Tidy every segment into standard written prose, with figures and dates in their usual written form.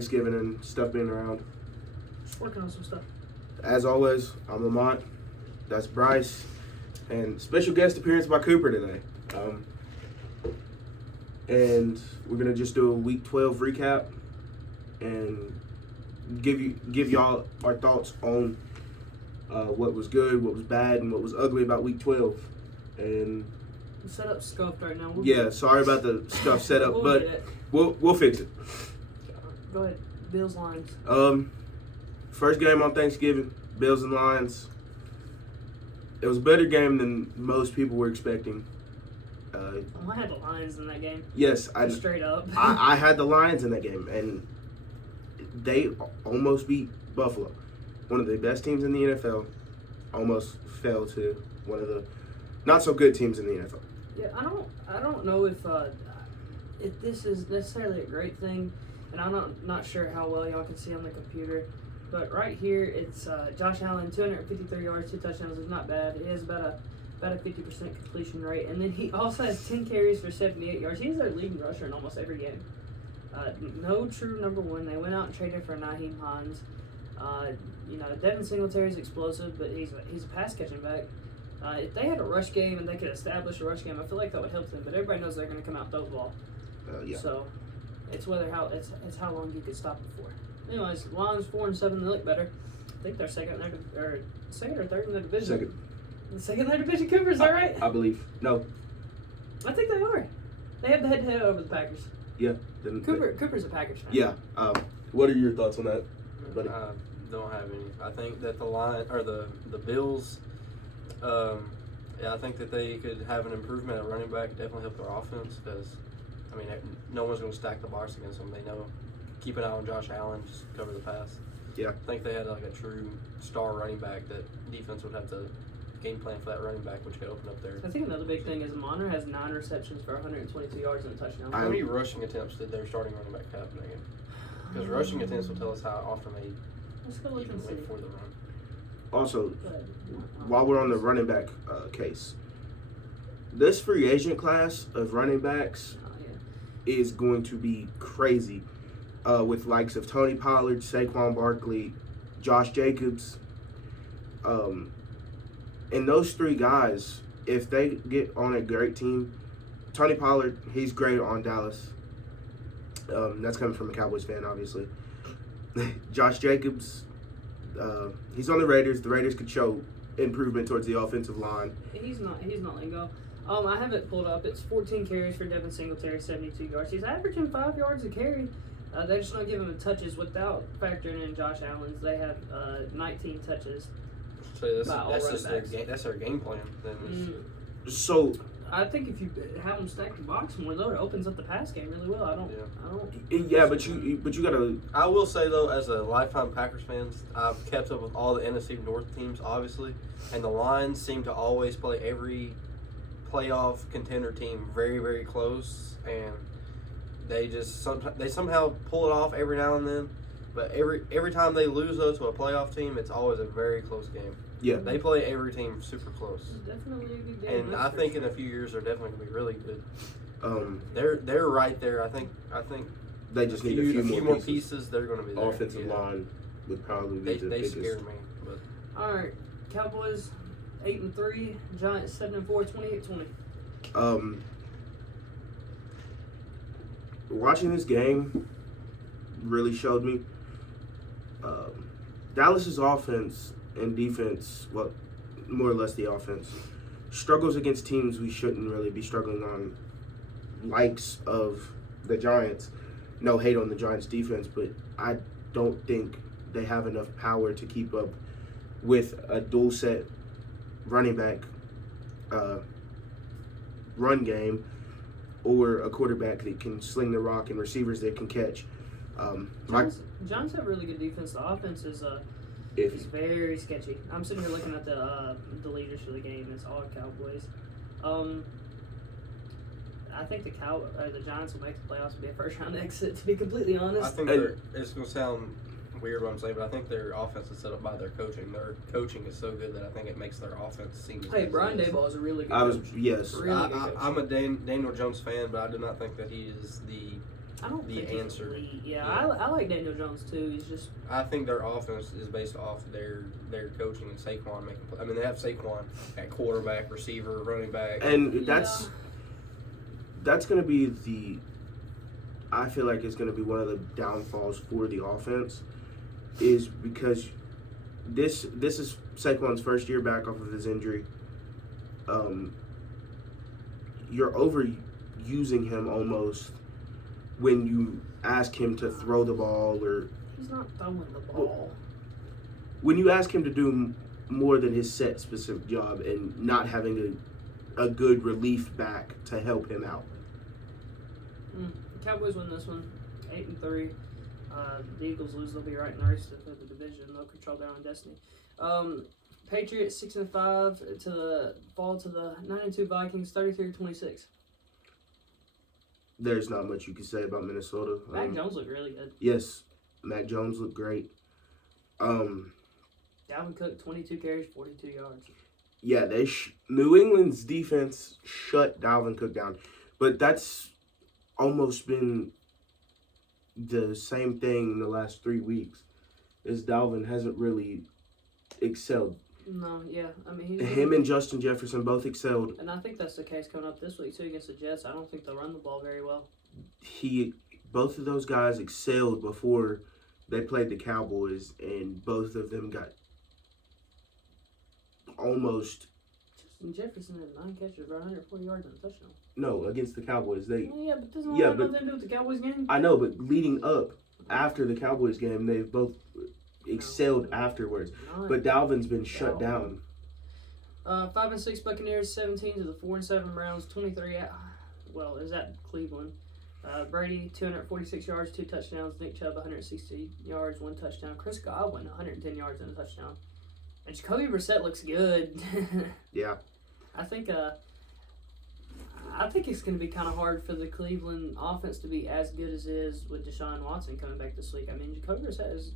Thanksgiving and stuff being around. Just working on some stuff. As always, I'm Lamont. That's Bryce. And special guest appearance by Cooper today. And we're going to just do a Week 12 recap and give y'all our thoughts on what was good, what was bad, and what was ugly about Week 12. And The setup's scuffed right now. yeah, sorry about the stuff set up, We'll get but it. we'll fix it. Go ahead. Bills Lions. First game on Thanksgiving, Bills and Lions. It was a better game than most people were expecting. I had the Lions in that game. Yes, Straight up. I had the Lions in that game, and they almost beat Buffalo, one of the best teams in the NFL. Almost fell to one of the not so good teams in the NFL. Yeah, I don't know if this is necessarily a great thing, and I'm not sure how well y'all can see on the computer. But right here, it's Josh Allen, 253 yards, 2 touchdowns. Is not bad. He has about a 50% completion rate, and then he also has 10 carries for 78 yards. He's their leading rusher in almost every game. No true number one. They went out and traded for Nyheim Hines. Devin Singletary's explosive, but he's a pass catching back. If they had a rush game and they could establish a rush game, I feel like that would help them. But everybody knows they're going to come out and throw the ball. Yeah. So it's how long you could stop it for. Anyways, Lions 4-7. They look better. I think they're second or third in their division. Second in their division. Cooper, is that right? I believe. No. I think they are. They have the head-to-head over the Packers. Yeah. Cooper's a Packers fan. Yeah. What are your thoughts on that, buddy? I don't have any. I think that the Bills. I think that they could have an improvement at running back. Definitely help their offense because, no one's going to stack the box against them. They know. Keep an eye on Josh Allen. Just cover the pass. Yeah. I think they had like a true star running back that defense would have to game plan for that running back, which could open up their. I think another big thing is Monner has 9 receptions for 122 yards and a touchdown. How many rushing attempts did their starting running back have in that game? Because rushing attempts will tell us how often they Let's go look even and see. wait for the run. Also, while we're on the running back case, this free agent class of running backs is going to be crazy. With likes of Tony Pollard, Saquon Barkley, Josh Jacobs. And those three guys, if they get on a great team, Tony Pollard, he's great on Dallas. That's coming from a Cowboys fan, obviously. Josh Jacobs, he's on the Raiders. The Raiders could show improvement towards the offensive line. He's not letting go. I have it pulled up. It's 14 carries for Devin Singletary, 72 yards. He's averaging 5 yards a carry. They're just not giving him touches without factoring in Josh Allen's. They have 19 touches. So by all that's just running their backs. that's their game plan. Then So, I think if you have them stack the box more, though, it opens up the pass game really well. I don't. yeah, but you gotta. I will say though, as a lifetime Packers fan, I've kept up with all the NFC North teams, obviously, and the Lions seem to always play every playoff contender team very, very close, and they just somehow pull it off every now and then. But every time they lose though to a playoff team, it's always a very close game. Yeah. They play every team super close. It's definitely a good game. And I think in a few years they're definitely gonna be really good. They're They're right there. I think they just need a few more pieces. pieces. They're gonna be there. Offensive line would probably be the They biggest. scare me. But All right, Cowboys 8-3, Giants 7-4, 28-20. Watching this game really showed me Dallas's offense and defense, well, more or less the offense, struggles against teams we shouldn't really be struggling on, likes of the Giants. No hate on the Giants defense, but I don't think they have enough power to keep up with a dual set running back run game or a quarterback that can sling the rock and receivers that can catch. Giants have really good defense. The offense is very sketchy. I'm sitting here looking at the leaders for the game. It's all Cowboys. I think the Giants will make the playoffs and be a first round exit. To be completely honest, I think it's gonna sound weird what I'm saying, but I think their offense is set up by their coaching. Their coaching is so good that I think it makes their offense seem. Hey, Brian Daboll is a really good coach. Yes. Really good coach. I'm a Daniel Jones fan, but I do not think that he is I don't the think he's answer. elite. Yeah, Yeah. I like Daniel Jones too. He's just I think their offense is based off their coaching and Saquon making play. I mean, they have Saquon at quarterback, receiver, running back. And that's going to be I feel like it's going to be one of the downfalls for the offense, is because this is Saquon's first year back off of his injury. You're overusing him almost when you ask him to throw the ball, or he's not throwing the ball. when you ask him to do more than his set specific job and not having a good relief back to help him out. Cowboys win this one, 8-3. The Eagles lose, they'll be right in the race for the division. They'll control their own destiny. Patriots 6-5 to fall to the 9-2 Vikings, 33-26. There's not much you can say about Minnesota. Mac Jones looked really good. Yes, Mac Jones looked great. Dalvin Cook 22 carries, 42 yards. Yeah, New England's defense shut Dalvin Cook down, but that's almost been the same thing in the last 3 weeks. Is Dalvin hasn't really excelled. No, yeah, I mean Him and Justin Jefferson both excelled. and I think that's the case coming up this week too against the Jets. I don't think they'll run the ball very well. Both of those guys excelled before they played the Cowboys, and both of them got almost Justin Jefferson had 9 catches for 140 yards and a touchdown. no against the Cowboys. Yeah, but doesn't Yeah, that have but- nothing to do with the Cowboys game? I know, but leading up after the Cowboys game, they've both excelled afterwards. But Dalvin's been shut down. 5-6 Buccaneers, 17 to the 4-7 Browns, 23 at, well, is that Cleveland? Brady, 246 yards, 2 touchdowns. Nick Chubb, 160 yards, 1 touchdown. Chris Godwin, 110 yards and a touchdown. And Jacoby Brissett looks good. Yeah. I think it's going to be kind of hard for the Cleveland offense to be as good as it is with Deshaun Watson coming back this week. I mean, Jacoby Brissett is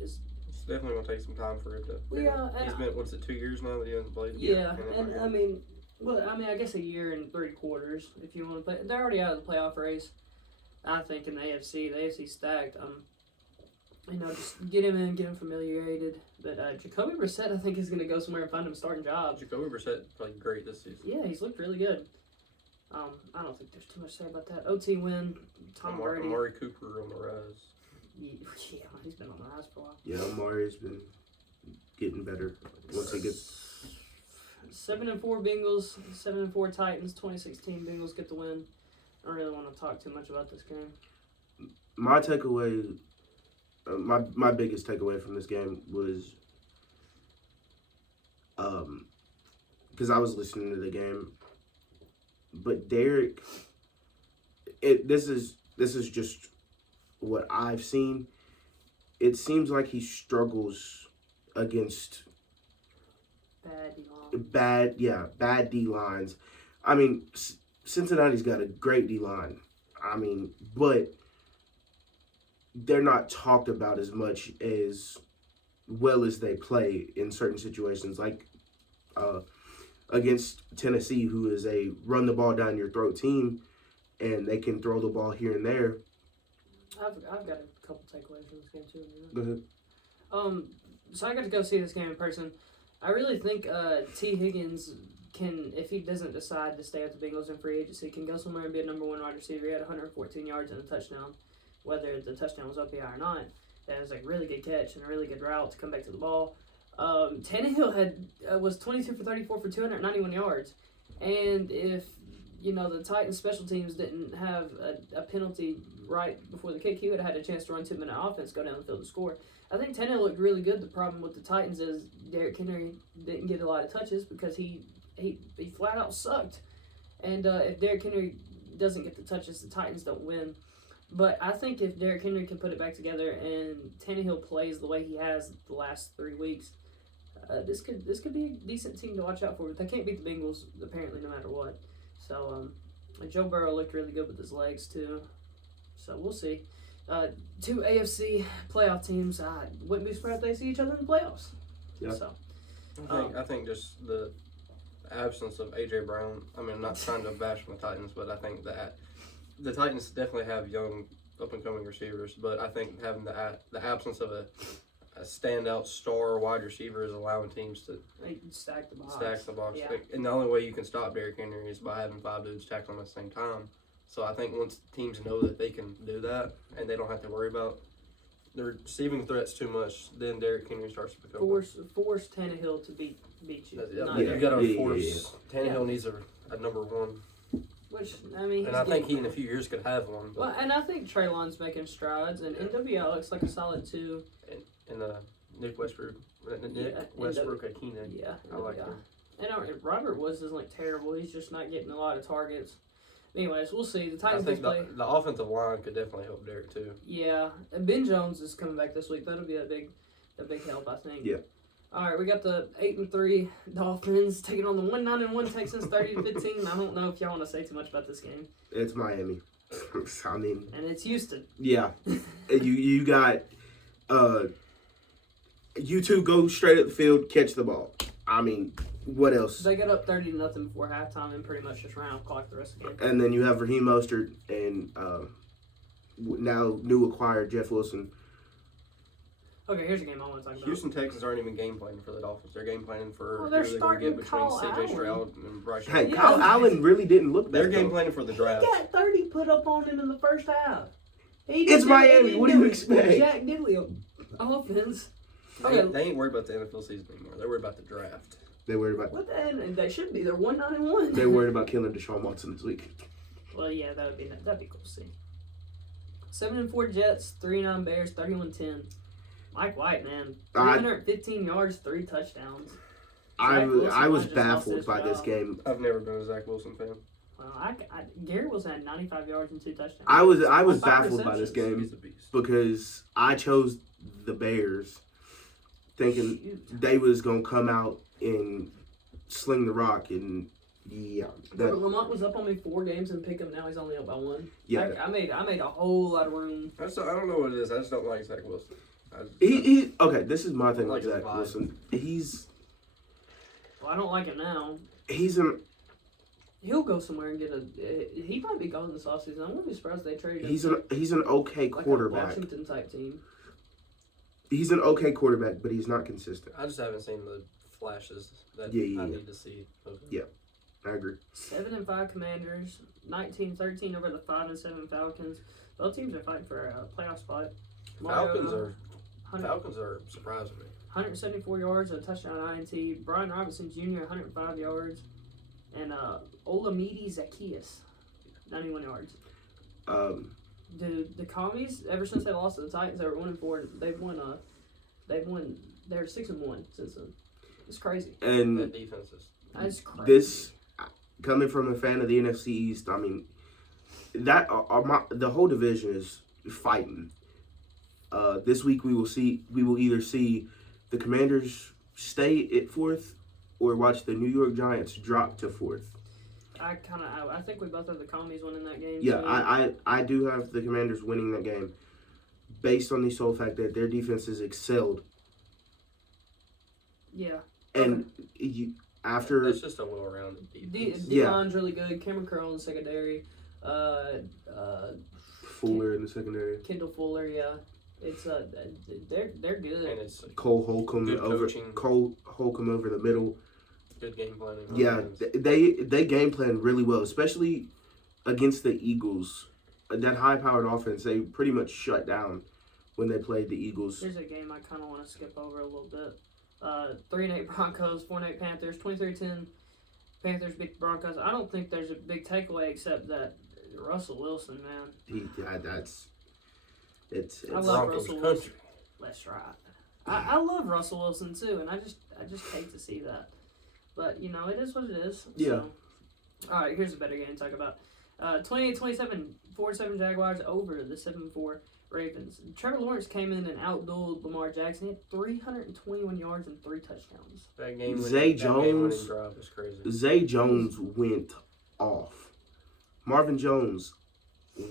It's definitely going to take some time for it to. Yeah, and He's been, 2 years now that he hasn't played? yeah, and I mean, I guess a year and 3 quarters if you want to play. They're already out of the playoff race, I think, in the AFC. The AFC's stacked. Just get him in, get him familiarized. But Jacoby Brissett, I think, is going to go somewhere and find him a starting job. Jacoby Brissett played great this season. Yeah, he's looked really good. I don't think there's too much to say about that. OT win, Tom Brady. Amari Cooper on the rise. Yeah, he's been on the rise for a while. Yeah, Amari's been getting better once he gets. 7-4 Bengals, 7-4 Titans, 2016 Bengals get the win. I don't really want to talk too much about this game. My takeaway, my biggest takeaway from this game was, because I was listening to the game, but Derek, this is just what I've seen. It seems like he struggles against bad D lines. I mean, Cincinnati's got a great D line. I mean, but they're not talked about as much as well as they play in certain situations, like against Tennessee, who is a run the ball down your throat team, and they can throw the ball here and there. I've got a couple takeaways from this game too. Go ahead. So I got to go see this game in person. I really think T. Higgins can, if he doesn't decide to stay with the Bengals in free agency, can go somewhere and be a number 1 wide receiver. He had 114 yards and a touchdown. Whether the touchdown was OPI or not, that was a really good catch and a really good route to come back to the ball. Tannehill was 22 for 34 for 291 yards, and if the Titans special teams didn't have a penalty right before the kick, he would have had a chance to run 2-minute offense, go down the field and score. I think Tannehill looked really good. The problem with the Titans is Derrick Henry didn't get a lot of touches because he flat out sucked. And if Derrick Henry doesn't get the touches, the Titans don't win. But I think if Derrick Henry can put it back together and Tannehill plays the way he has the last 3 weeks, this could be a decent team to watch out for. But they can't beat the Bengals apparently no matter what. So Joe Burrow looked really good with his legs too. So we'll see. 2 AFC playoff teams. I wouldn't be surprised if they see each other in the playoffs. Yeah. So I think just the absence of A.J. Brown. I mean, I'm not trying to bash on the Titans, but I think that the Titans definitely have young up and coming receivers, but I think having the absence of a standout star wide receiver is allowing teams to They can stack the box. stack the box. Yeah. And the only way you can stop Derrick Henry is by having 5 dudes tackle him at the same time. So I think once teams know that they can do that and they don't have to worry about the receiving threats too much, then Derrick Henry starts to become Force Tannehill to beat you. Not You Derrick. got to Yeah. force. Tannehill needs a number one, Which I mean, and I think he in a few years could have one. But Well, and I think Traylon's making strides, and NWL looks like a solid 2. and Nick Westbrook, Yeah, Westbrook Akina, Yeah, I like yeah. him. And Robert Woods isn't like terrible. He's just not getting a lot of targets. Anyways, we'll see. The I Titans think play. the offensive line could definitely help Derrick too. Yeah, and Ben Jones is coming back this week. That'll be a big help, I think. Yeah. All right, we got the 8-3 Dolphins taking on the 1-9-1 Texans, 30-15. I don't know if y'all want to say too much about this game. It's Miami. I mean, And it's Houston. yeah. You got you two go straight up the field, catch the ball. I mean, what else? They got up 30-0 before halftime and pretty much just ran out clock the rest of the game. And then you have Raheem Mostert and now new acquired Jeff Wilson. Okay, here's a game I want to talk about. Houston Texans aren't even game planning for the Dolphins. They're game planning for Well, they're who they're going to get starting between Kyle C.J. Allen. Stroud and Bryce Hey, Young. Kyle Allen really didn't look They're bad. game though. planning for the He draft. got 30 put up on him in the first half. It's Miami. What do you expect? Jack Diddley offense. They ain't worried about the NFL season anymore. They're worried about the draft. They worried about What the hell? And they should be. They're 1-9-1. they worried about killing Deshaun Watson this week. Well, yeah, that'd be cool to see. 7-4 Jets, 3-9 Bears, 31-10. Mike White, man, 315 yards, 3 touchdowns. I Wilson was just lost baffled his by this job. game. I've never been a Zach Wilson fan. Well, Gary Wilson had 95 yards and 2 touchdowns. I was 5 baffled by this receptions. game He's a beast. because I chose the Bears, thinking Shoot. they was gonna come out and sling the rock, and yeah, that Lamont was up on me 4 games and pick him. Now he's only up by 1. yeah. I made a whole lot of room. I don't know what it is. I just don't like Zach Wilson. He okay. This is my thing Like with his Zach vibe. Wilson. Well, I don't like him now. He's an He'll go somewhere and get a. He might be gone this offseason. I wouldn't be surprised if they traded him. he's an okay like quarterback. a Washington type team. He's an okay quarterback, but he's not consistent. I just haven't seen the flashes that Yeah. I need to see. Yeah. I agree. 7-5 Commanders, 19-13 over the 5-7 Falcons. Both teams are fighting for a playoff spot. Falcons are 100 surprising me. 174 yards, a touchdown INT. Brian Robinson Jr. 105 yards, and Olamide Zacchaeus 91 yards. Dude, the Commies, ever since they lost to the Titans, they were 1-4. They've won. They're 6-1 since then. It's crazy. And That defense is. That's crazy. this, coming from a fan of the NFC East, I mean, that the whole division is fighting. This week we will either see the Commanders stay at 4th or watch the New York Giants drop to 4th. I think we both have the Commies winning that game. Yeah, too. I do have the Commanders winning that game based on the sole fact that their defense has excelled. Yeah. And after It's just a well-rounded defense. Deion's really good. Cameron Curl in the secondary. Fuller in the secondary, Kendall Fuller, yeah. It's they're good. And it's Cole Holcomb Good over coaching. Cole Holcomb over the middle. good game planning. on Yeah, offense. they game plan really well, especially against the Eagles. That high-powered offense, they pretty much shut down when they played the Eagles. Here's a game I kind of want to skip over a little bit. 3-8 Broncos, 4-8 Panthers, 23-10 Panthers beat the Broncos. I don't think there's a big takeaway except that Russell Wilson, man. It's I love Broncos Russell country. Wilson. That's right. I love Russell Wilson too, and I just hate to see that. But you know, it is what it is. Yeah. So. All right, here's a better game to talk about. 28-27, 4-7 Jaguars over the 7-4 Ravens. Trevor Lawrence came in and outdueled Lamar Jackson. He had 321 yards and 3 touchdowns. That game Zay that Jones- game-winning drive was crazy. Zay Jones went off. Marvin Jones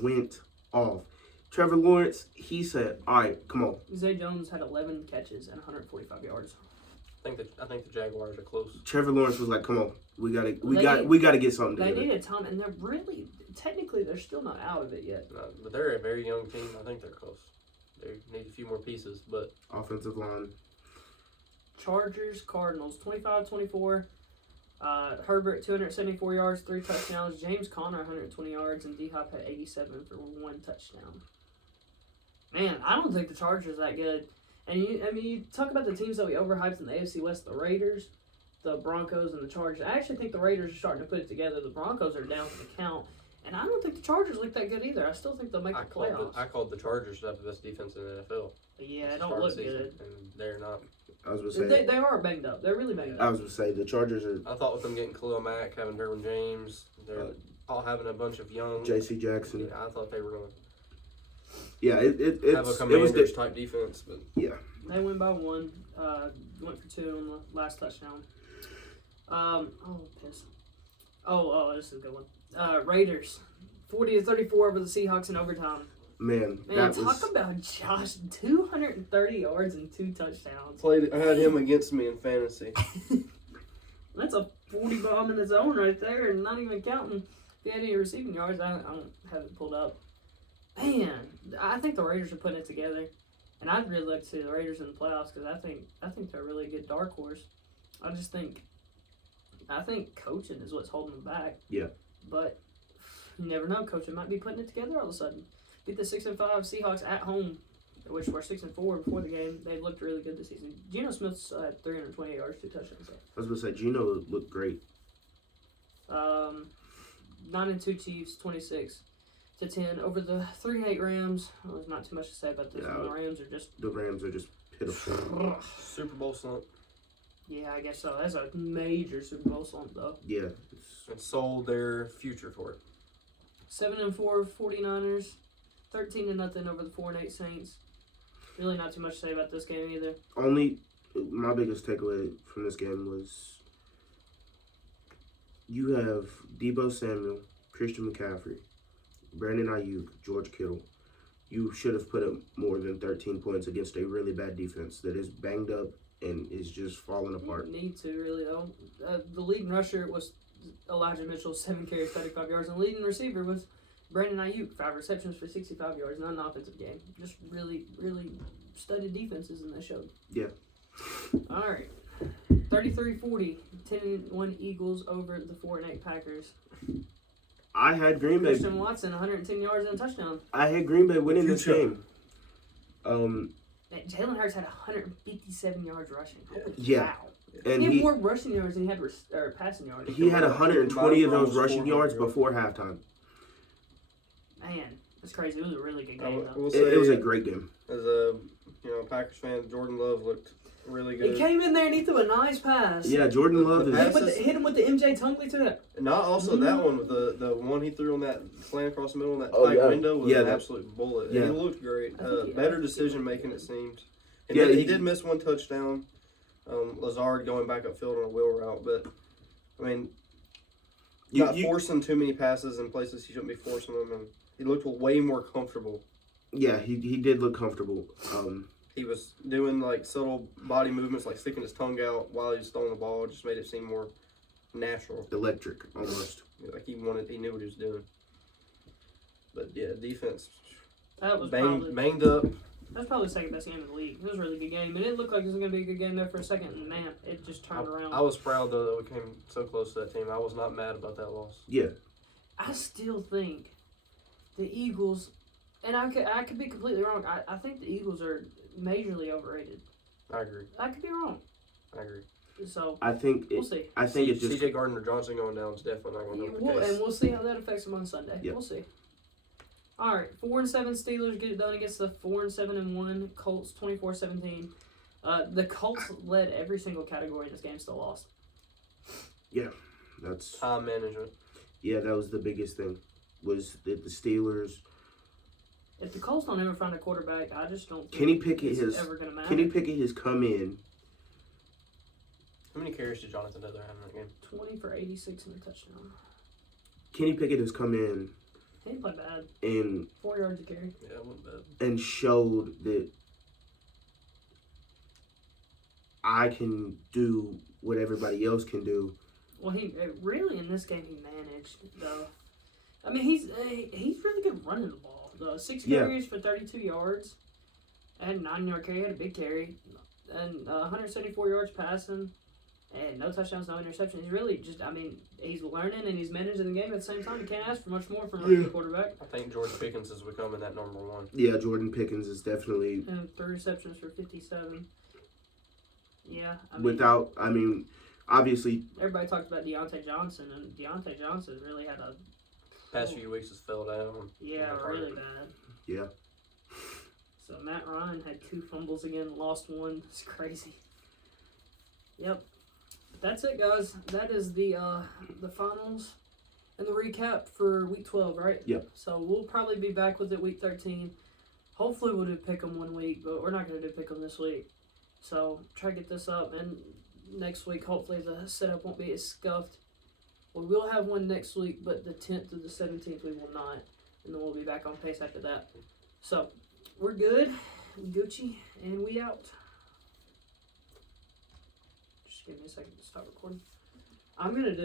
went off. Trevor Lawrence, he said, "All right, come on." Zay Jones had 11 catches and 145 yards. I think the Jaguars are close. Trevor Lawrence was like, "Come on, we gotta get something They together." needed time, and they're really technically they're still not out of it yet. But they're a very young team. I think they're close. They need a few more pieces, but Offensive line. Chargers, Cardinals, 25-24. Herbert, 274 yards, 3 touchdowns. James Conner, 120 yards, and D-Hop had 87 for 1 touchdown. Man, I don't think the Chargers are that good. And you talk about the teams that we overhyped in the AFC West, the Raiders, the Broncos, and the Chargers. I actually think the Raiders are starting to put it together. The Broncos are down for the count. And I don't think the Chargers look that good either. I still think they'll make the playoffs. I called the Chargers to have the best defense in the NFL. But yeah, it don't look good. And they're not. I was gonna say They are banged up. They're really banged up. I was gonna say the Chargers are I thought with them getting Khalil Mack, having Derwin James, they're all having a bunch of young. J.C. Jackson. Yeah, I thought they were going Yeah, to have a Commanders type defense, but They win by 1. Went for 2 on the last touchdown. Piss. Oh, this is a good one. Raiders, 40-34 over the Seahawks in overtime. Man, Man, that talk was about Josh, 230 yards and 2 touchdowns. I had him against me in fantasy. That's a 40 bomb in its own right there, and not even counting if he had any receiving yards. I don't have it pulled up. Man, I think the Raiders are putting it together, and I'd really like to see the Raiders in the playoffs because I think they're a really good dark horse. I think coaching is what's holding them back. Yeah. But you never know. Coaching might be putting it together all of a sudden. Beat the 6-5 Seahawks at home, which were 6-4 before the game. They looked really good this season. Geno Smith's 320 yards, 2 touchdowns. I was gonna say Geno looked great. 9-2 Chiefs, 26-10 over the 3-8 Rams. Well, there's not too much to say about this. Yeah. The Rams are just pitiful. Super Bowl slump. Yeah, I guess so. That's a major Super Bowl slump, though. Yeah. And sold their future for it. 7-4 49ers, 13-0 over the 4-8 Saints. Really not too much to say about this game either. My biggest takeaway from this game was you have Deebo Samuel, Christian McCaffrey, Brandon Ayuk, George Kittle. You should have put up more than 13 points against a really bad defense that is banged up and is just falling apart. You need to, really, though. The leading rusher was Elijah Mitchell, 7 carries, 35 yards. And the leading receiver was Brandon Ayuk, 5 receptions for 65 yards. Not an offensive game. Just really, really studied defenses in that show. Yeah. All right. 33-40, 10-1 Eagles over the 4-8 Packers. I had Green Bay. Christian Watson, 110 yards and a touchdown. I had Green Bay winning this game. Jalen Hurts had 157 yards rushing. Holy Yeah. cow. And he had more rushing yards than he had passing yards. He had 120 of those rushing yards before halftime. Man, that's crazy. It was a really good game, though. It was a great game. As a Packers fan, Jordan Love looked really good. He came in there and he threw a nice pass. Yeah, Jordan Love Hit him with the MJ Tungley to it. Not also that one, with the one he threw on that slant across the middle on that tight window was an absolute bullet. Yeah. He looked great. Better decision making, it seemed. And Yeah, he did miss one touchdown. Lazard going back upfield on a wheel route, but I mean, not forcing too many passes in places he shouldn't be forcing them, and he looked way more comfortable. Yeah, he did look comfortable. He was doing like subtle body movements, like sticking his tongue out while he was throwing the ball. It just made it seem more natural, electric almost. Like he knew what he was doing. But yeah, defense That was banged up. That's probably the second best game in the league. It was a really good game. It didn't look like it was going to be a good game there for a second, and man, it just turned around. I was proud though that we came so close to that team. I was not mad about that loss. Yeah. I still think the Eagles, and I could be completely wrong. I think the Eagles are majorly overrated. I agree. I could be wrong. I agree. So I think we'll see. I think it's just C.J. Gardner-Johnson going down is definitely not going to help the case. And we'll see how that affects them on Sunday. Yep. We'll see. All right, 4-7 Steelers get it done against the 4-7-1 Colts, 24-17. The Colts led every single category in this game, still lost. Yeah, that's time management. Yeah, that was the biggest thing. Was that the Steelers? If the Colts don't ever find a quarterback, I just don't think Kenny Pickett it's ever going to matter. Kenny Pickett has come in. How many carries did Jonathan Taylor have in that game? 20 for 86 and a touchdown. Kenny Pickett has come in. He didn't play bad. And 4 yards a carry. Yeah, it wasn't bad. And showed that I can do what everybody else can do. Well, he really in this game he managed though. I mean, he's really good running the ball. Though. 6 Yeah. carries for 32 yards, and 9-yard carry. He had a big carry, and 174 yards passing, and no touchdowns, no interceptions. He's really just, I mean, he's learning and he's managing the game at the same time. You can't ask for much more from a rookie quarterback. I think George Pickens is becoming that number one. Yeah, Jordan Pickens is definitely And 3 receptions for 57. Yeah, I mean, obviously, everybody talked about Deontay Johnson, and Deontay Johnson really had a Past few weeks has fell down. really bad. Yeah. So Matt Ryan had 2 fumbles again, lost 1. It's crazy. Yep. That's it, guys. That is the finals and the recap for week 12, right? Yep. So we'll probably be back with it week 13. Hopefully we'll do pick 'em one week, but we're not going to do pick 'em this week. So try to get this up, and next week hopefully the setup won't be as scuffed. We will have one next week, but the 10th through the 17th we will not, and then we'll be back on pace after that. So we're good, Gucci, and we out. Just give me a second to stop recording. I'm gonna do